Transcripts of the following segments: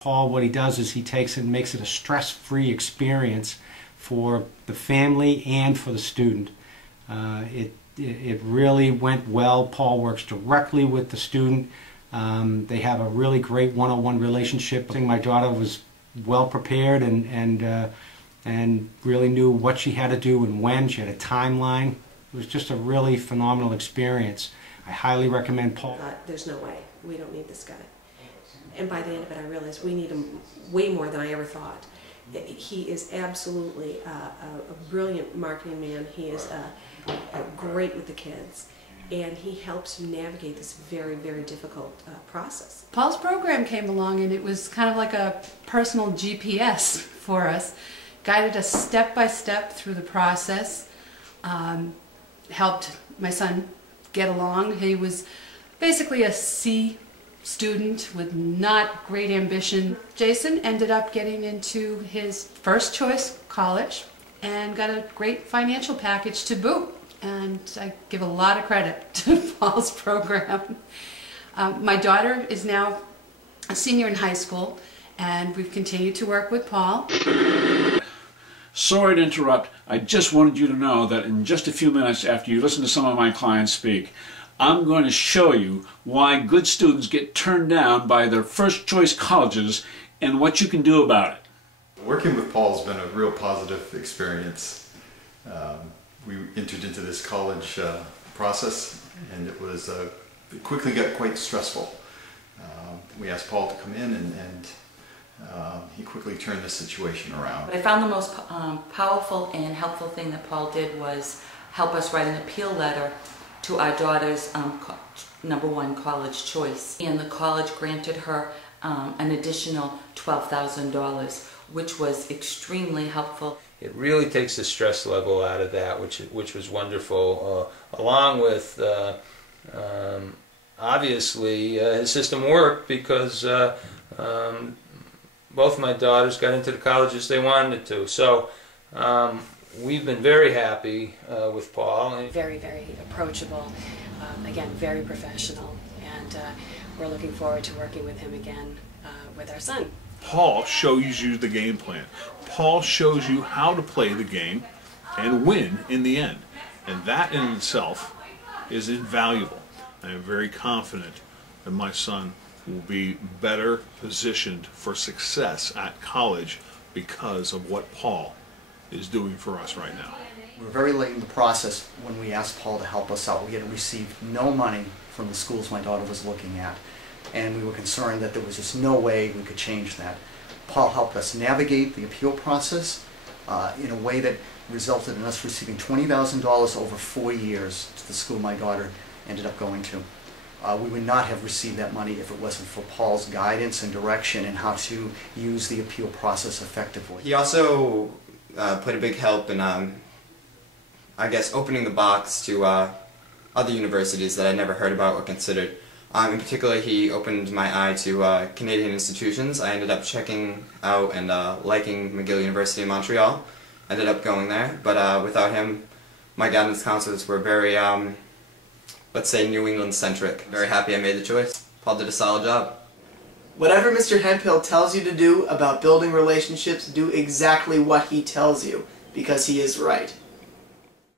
Paul, what he does is he takes it and makes it a stress-free experience for the family and for the student. It really went well. Paul works directly with the student. They have a really great one-on-one relationship. I think my daughter was well prepared and really knew what she had to do and when. She had a timeline. It was just a really phenomenal experience. I highly recommend Paul. There's no way. We don't need this guy. And by the end of it, I realized we need him way more than I ever thought. He is absolutely a brilliant marketing man. He is great with the kids, and he helps you navigate this very, very difficult process. Paul's program came along, and it was kind of like a personal GPS for us. Guided us step by step through the process, helped my son get along. He was basically a C student with not great ambition. Jason ended up getting into his first choice college and got a great financial package to boot. And I give a lot of credit to Paul's program. My daughter is now a senior in high school, and we've continued to work with Paul. Sorry to interrupt. I just wanted you to know that in just a few minutes after you listen to some of my clients speak, I'm going to show you why good students get turned down by their first choice colleges and what you can do about it. Working with Paul has been a real positive experience. We entered into this college process, and it quickly got quite stressful. We asked Paul to come in, and he quickly turned the situation around. What I found the most powerful and helpful thing that Paul did was help us write an appeal letter to our daughter's #1 college choice. And the college granted her an additional $12,000, which was extremely helpful. It really takes the stress level out of that, which was wonderful, along with obviously his system worked because both my daughters got into the colleges they wanted to. So we've been very happy with Paul. Very, very approachable, again, very professional, and we're looking forward to working with him again with our son. Paul shows you the game plan. Paul shows you how to play the game and win in the end. And that in itself is invaluable. I am very confident that my son will be better positioned for success at college because of what Paul is doing for us right now. We were very late in the process when we asked Paul to help us out. We had received no money from the schools my daughter was looking at, and we were concerned that there was just no way we could change that. Paul helped us navigate the appeal process in a way that resulted in us receiving $20,000 over 4 years to the school my daughter ended up going to. We would not have received that money if it wasn't for Paul's guidance and direction in how to use the appeal process effectively. He also played a big help in, I guess, opening the box to other universities that I never heard about or considered. In particular, he opened my eye to Canadian institutions. I ended up checking out and liking McGill University in Montreal. Ended up going there, but without him, my guidance counselors were very, let's say, New England-centric. Very happy I made the choice. Paul did a solid job. Whatever Mr. Hemphill tells you to do about building relationships, do exactly what he tells you, because he is right.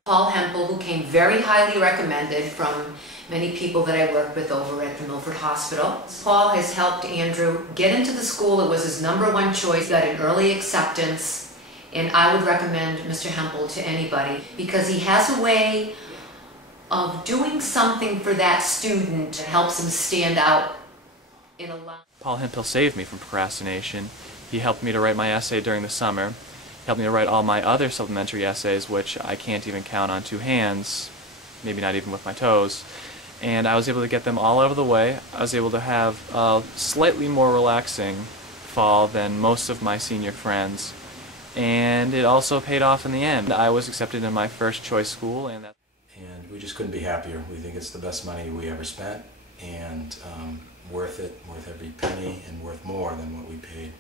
Paul Hemphill, who came very highly recommended from many people that I worked with over at the Milford Hospital. Paul has helped Andrew get into the school. It was his #1 choice, got an early acceptance, and I would recommend Mr. Hemphill to anybody because he has a way of doing something for that student that helps him stand out in a lot. Paul Hemphill saved me from procrastination. He helped me to write my essay during the summer, helped me to write all my other supplementary essays, which I can't even count on 2 hands, maybe not even with my toes. And I was able to get them all out of the way. I was able to have a slightly more relaxing fall than most of my senior friends. And it also paid off in the end. I was accepted in my first choice school, and we just couldn't be happier. We think it's the best money we ever spent, and worth it, worth every penny, and worth more than what we paid.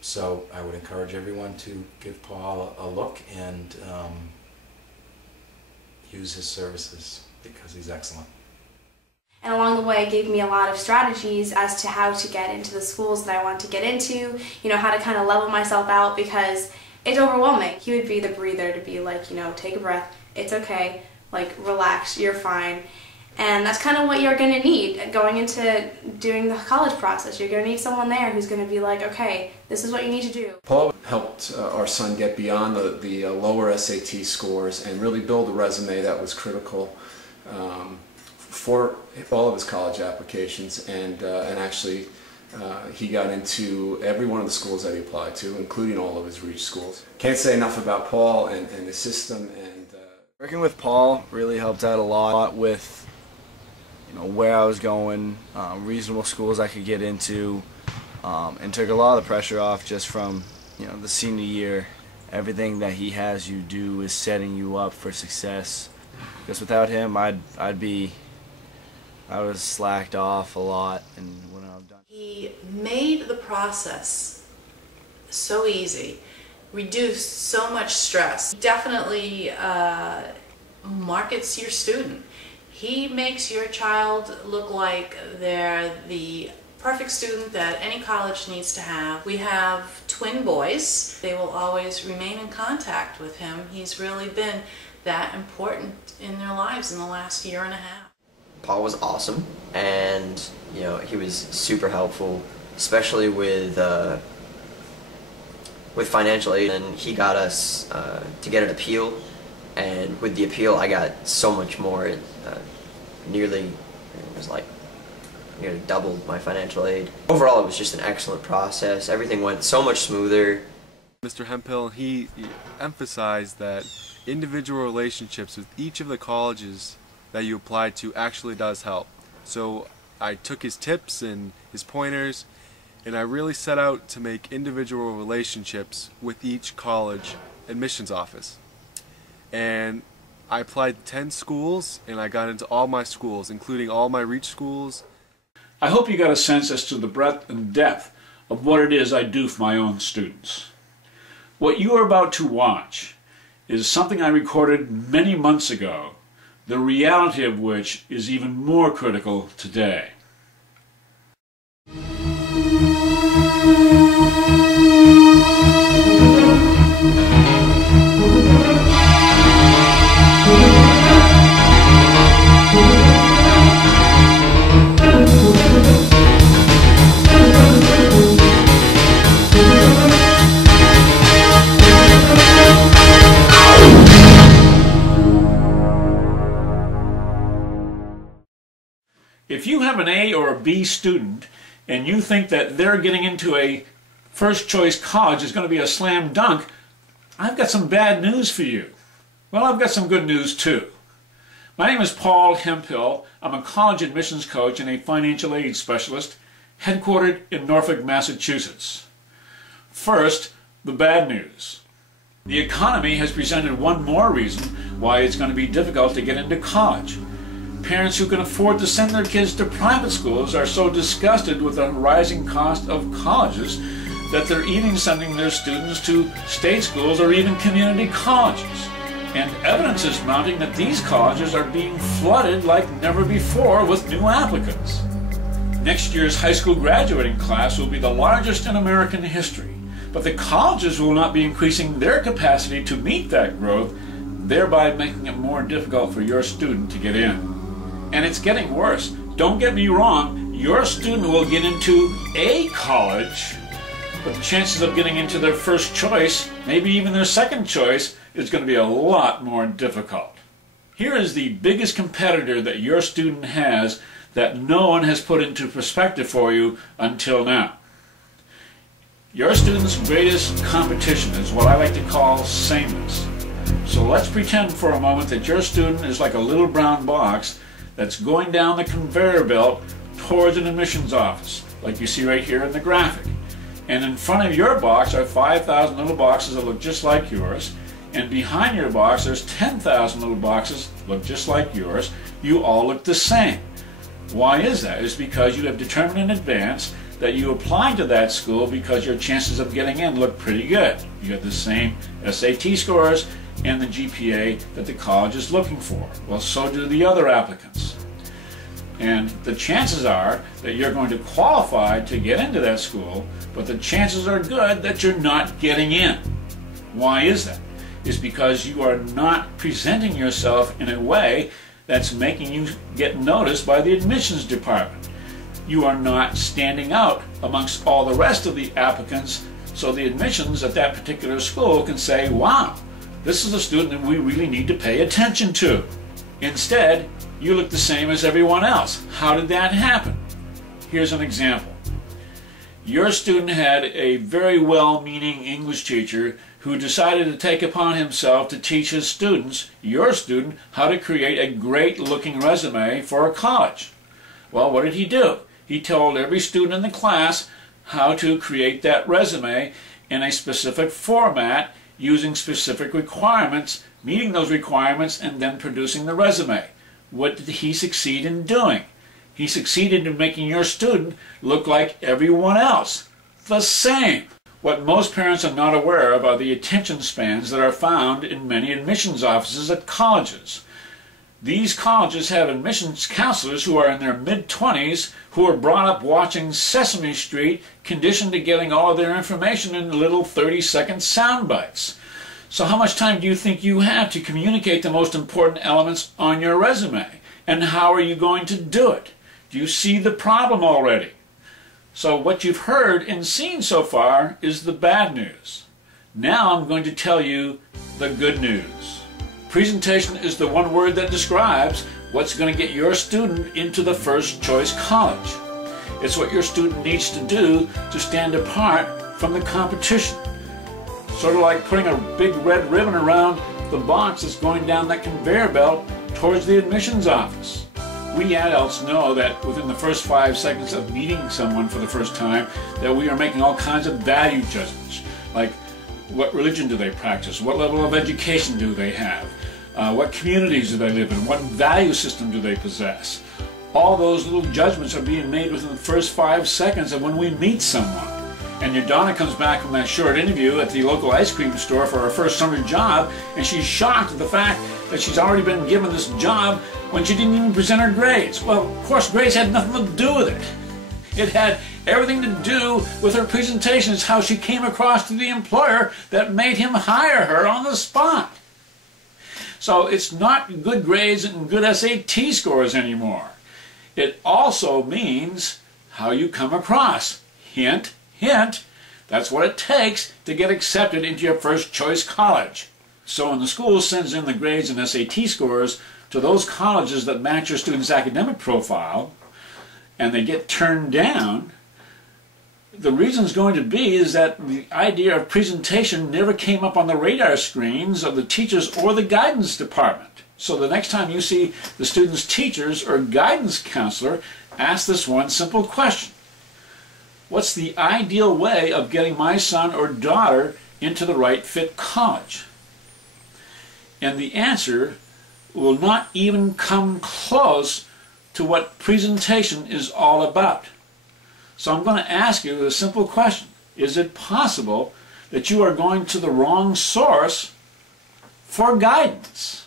So I would encourage everyone to give Paul a look and use his services because he's excellent. And along the way gave me a lot of strategies as to how to get into the schools that I wanted to get into, you know, how to kind of level myself out, because it's overwhelming. He would be the breather to be like, you know, take a breath, it's okay, like relax, you're fine. And that's kind of what you're going to need going into doing the college process. You're going to need someone there who's going to be like, okay, this is what you need to do. Paul helped our son get beyond the lower SAT scores and really build a resume that was critical for all of his college applications, and actually he got into every one of the schools that he applied to, including all of his reach schools. Can't say enough about Paul and his system. And working with Paul really helped out a lot with, you know, where I was going, reasonable schools I could get into, and took a lot of the pressure off just from, you know, the senior year. Everything that he has you do is setting you up for success. Because without him, I was slacked off a lot, and when I'm done. He made the process so easy, reduced so much stress. Definitely markets your student. He makes your child look like they're the perfect student that any college needs to have. We have twin boys. They will always remain in contact with him. He's really been that important in their lives in the last year and a half. Paul was awesome, and you know, he was super helpful, especially with financial aid, and he got us to get an appeal, and with the appeal I got so much more. Nearly doubled my financial aid. Overall, it was just an excellent process. Everything went so much smoother. Mr. Hemphill, he emphasized that individual relationships with each of the colleges that you applied to actually does help. So I took his tips and his pointers, and I really set out to make individual relationships with each college admissions office. And I applied 10 schools, and I got into all my schools, including all my reach schools. I hope you got a sense as to the breadth and depth of what it is I do for my own students. What you are about to watch is something I recorded many months ago, the reality of which is even more critical today. If you have an A or a B student and you think that they're getting into a first choice college is going to be a slam dunk, I've got some bad news for you. Well, I've got some good news too. My name is Paul Hemphill. I'm a college admissions coach and a financial aid specialist headquartered in Norfolk, Massachusetts. First, the bad news. The economy has presented one more reason why it's going to be difficult to get into college. Parents who can afford to send their kids to private schools are so disgusted with the rising cost of colleges that they're even sending their students to state schools or even community colleges. And evidence is mounting that these colleges are being flooded like never before with new applicants. Next year's high school graduating class will be the largest in American history, but the colleges will not be increasing their capacity to meet that growth, thereby making it more difficult for your student to get in. And it's getting worse. Don't get me wrong, your student will get into a college, but the chances of getting into their first choice, maybe even their second choice, is going to be a lot more difficult. Here is the biggest competitor that your student has that no one has put into perspective for you until now. Your student's greatest competition is what I like to call sameness. So let's pretend for a moment that your student is like a little brown box that's going down the conveyor belt towards an admissions office, like you see right here in the graphic. And in front of your box are 5,000 little boxes that look just like yours, and behind your box there's 10,000 little boxes that look just like yours. You all look the same. Why is that? It's because you have determined in advance that you applied to that school because your chances of getting in look pretty good. You have the same SAT scores and the GPA that the college is looking for. Well, so do the other applicants. And the chances are that you're going to qualify to get into that school, but the chances are good that you're not getting in. Why is that? It's because you are not presenting yourself in a way that's making you get noticed by the admissions department. You are not standing out amongst all the rest of the applicants, so the admissions at that particular school can say, wow, this is a student that we really need to pay attention to. Instead, you look the same as everyone else. How did that happen? Here's an example. Your student had a very well-meaning English teacher who decided to take upon himself to teach his students, your student, how to create a great-looking resume for a college. Well, what did he do? He told every student in the class how to create that resume in a specific format using specific requirements, meeting those requirements, and then producing the resume. What did he succeed in doing? He succeeded in making your student look like everyone else. The same. What most parents are not aware of are the attention spans that are found in many admissions offices at colleges. These colleges have admissions counselors who are in their mid-20s who are brought up watching Sesame Street, conditioned to getting all of their information in little 30-second sound bites. So how much time do you think you have to communicate the most important elements on your resume? And how are you going to do it? Do you see the problem already? So what you've heard and seen so far is the bad news. Now I'm going to tell you the good news. Presentation is the one word that describes what's going to get your student into the first choice college. It's what your student needs to do to stand apart from the competition. Sort of like putting a big red ribbon around the box that's going down that conveyor belt towards the admissions office. We adults know that within the first 5 seconds of meeting someone for the first time that we are making all kinds of value judgments, like what religion do they practice, what level of education do they have, what communities do they live in, what value system do they possess. All those little judgments are being made within the first 5 seconds of when we meet someone. And your daughter comes back from that short interview at the local ice cream store for her first summer job, and she's shocked at the fact that she's already been given this job when she didn't even present her grades. Well, of course, grades had nothing to do with it. It had everything to do with her presentation. It's how she came across to the employer that made him hire her on the spot. So it's not good grades and good SAT scores anymore. It also means how you come across. Hint, hint, that's what it takes to get accepted into your first choice college. So when the school sends in the grades and SAT scores to those colleges that match your student's academic profile, and they get turned down, the reason is going to be is that the idea of presentation never came up on the radar screens of the teachers or the guidance department. So the next time you see the student's teachers or guidance counselor, ask this one simple question. What's the ideal way of getting my son or daughter into the right fit college? And the answer will not even come close to what presentation is all about. So I'm going to ask you a simple question. Is it possible that you are going to the wrong source for guidance?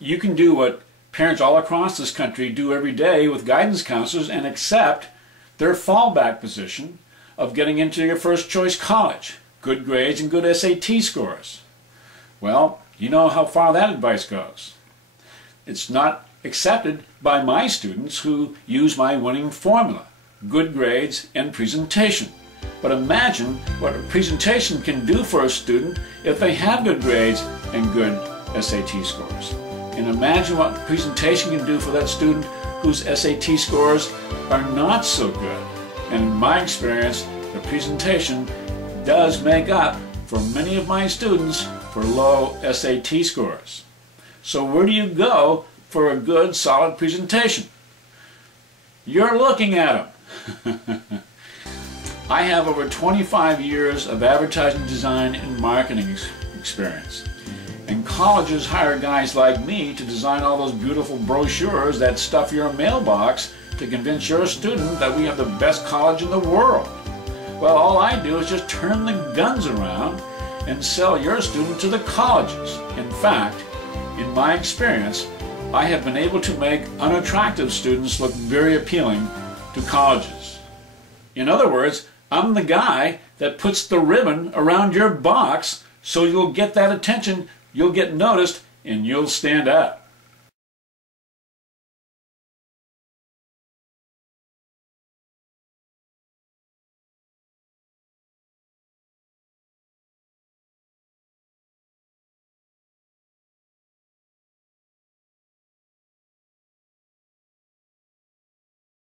You can do what parents all across this country do every day with guidance counselors and accept their fallback position of getting into your first choice college, good grades and good SAT scores. Well, you know how far that advice goes. It's not accepted by my students who use my winning formula, good grades and presentation. But imagine what a presentation can do for a student if they have good grades and good SAT scores. And imagine what presentation can do for that student whose SAT scores are not so good. And in my experience, the presentation does make up for many of my students for low SAT scores. So where do you go for a good, solid presentation? You're looking at them. I have over 25 years of advertising design and marketing experience. And colleges hire guys like me to design all those beautiful brochures that stuff your mailbox to convince your student that we have the best college in the world. Well, all I do is just turn the guns around and sell your student to the colleges. In fact, in my experience, I have been able to make unattractive students look very appealing to colleges. In other words, I'm the guy that puts the ribbon around your box so you'll get that attention, you'll get noticed, and you'll stand out.